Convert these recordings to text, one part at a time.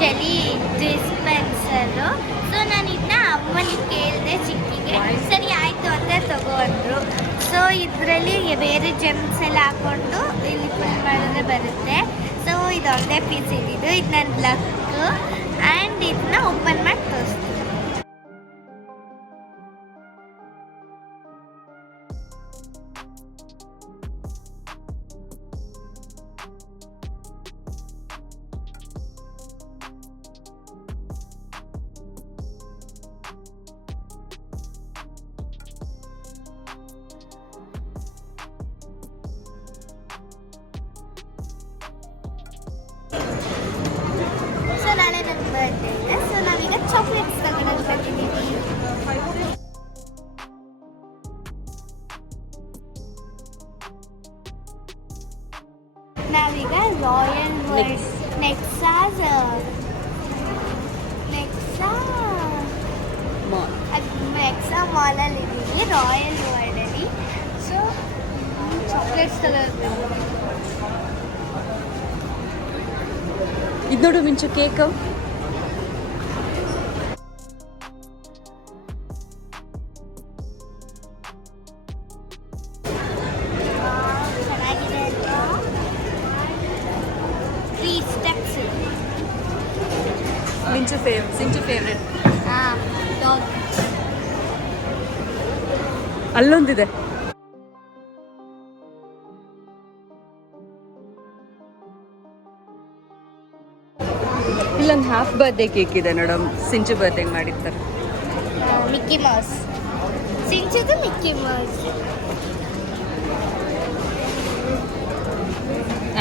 Jelly dispenser. So ನಾನು ಇದನ್ನ ಅಮ್ಮನಿಗೆ ಕೇಳಿದೆ ಚಿಕ್ಕಿಗೆ, ಸರಿ ಆಯಿತು ಅಂತ ತಗೊಂಡ್ರು. ಸೊ ಇದರಲ್ಲಿ ಬೇರೆ ಜೆಮ್ಸ್ ಎಲ್ಲ ಹಾಕ್ಕೊಂಡು ಇಲ್ಲಿ ಫುಲ್ ಮಾಡಿದ್ರೆ ಬರುತ್ತೆ. ಸೊ ಇದೊಂದೇ ಪೀಸ್ ಇದ್ದಿದ್ದು, ಇದು ನನ್ನ ಲಕ್ಕು. ಆ್ಯಂಡ್ ಇದನ್ನ ಓಪನ್ ಮಾಡಿ ತೋರಿಸ್ತೀನಿ. ಸೊ ನಾಳೆ ನನ್ನ ಬರ್ಡೇ ಇದೆ. ಸೊ ನಾವೀಗ ಚಾಕ್ಲೇಟ್ಸ್ ತಗೊಂಡು ಬರ್ತಿದ್ದೀವಿ. ನಾವೀಗ ರಾಯಲ್ ವರ್ಲ್ಡ್ ನೆಕ್ಸಾ ಮಾಲಲ್ಲಿ ಇದ್ದೀವಿ, ರಾಯಲ್ ವರ್ಲ್ಡಲ್ಲಿ. ಸೊ ಚಾಕ್ಲೇಟ್ಸ್ ತಗೋಬೇಕು. ಇದು ನೋಡು ಮಿಂಚು ಕೇಕ್. ಚೆನ್ನಾಗಿದೆ ಅಲ್ವಾ? 3 ಸ್ಟೆಪ್ಸ್. ಸಿಂಚು ಫೇವ್ರೆಟ್. ಹಾಂ, ಡಾಗ್. ಅಲ್ಲೊಂದಿದೆ. ಇಲ್ಲೊಂದು ಹಾಫ್ ಬರ್ತ್ಡೇ ಕೇಕ್ ಇದೆ ನೋಡಮ್, ಸಿಂಚು ಬರ್ತ್ಡೇಗೆ ಮಾಡಿರ್ತಾರೆ. Mickey Mouse. ಸಿಂಚುದು Mickey Mouse.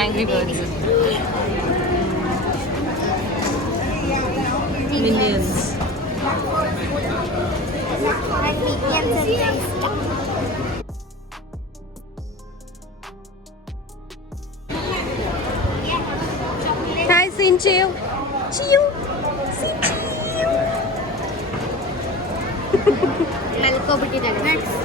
Angry Birds, Minions. Hi Sinchu. Chiyu ಮಲ್ಕೋಬಿಟ್ಟಿದ್ದಾಳೆ. ನೆಕ್ಸ್ಟ್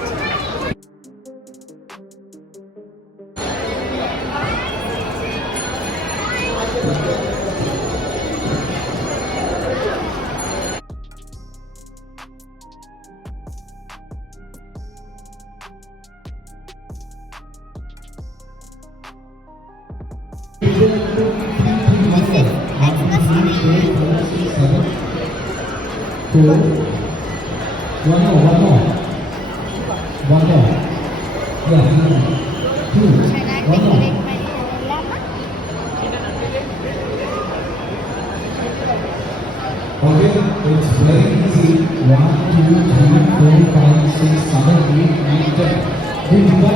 ಚೆನ್ನಾಗಿ ಡೆಕೋರೇಟ್ ಮಾಡಿದ್ದಾರಲ್ಲ ಅಮ್ಮ? Okay, it's very easy. 1, 2, 3, 4, 5, 6, 7, 8, 9, 10.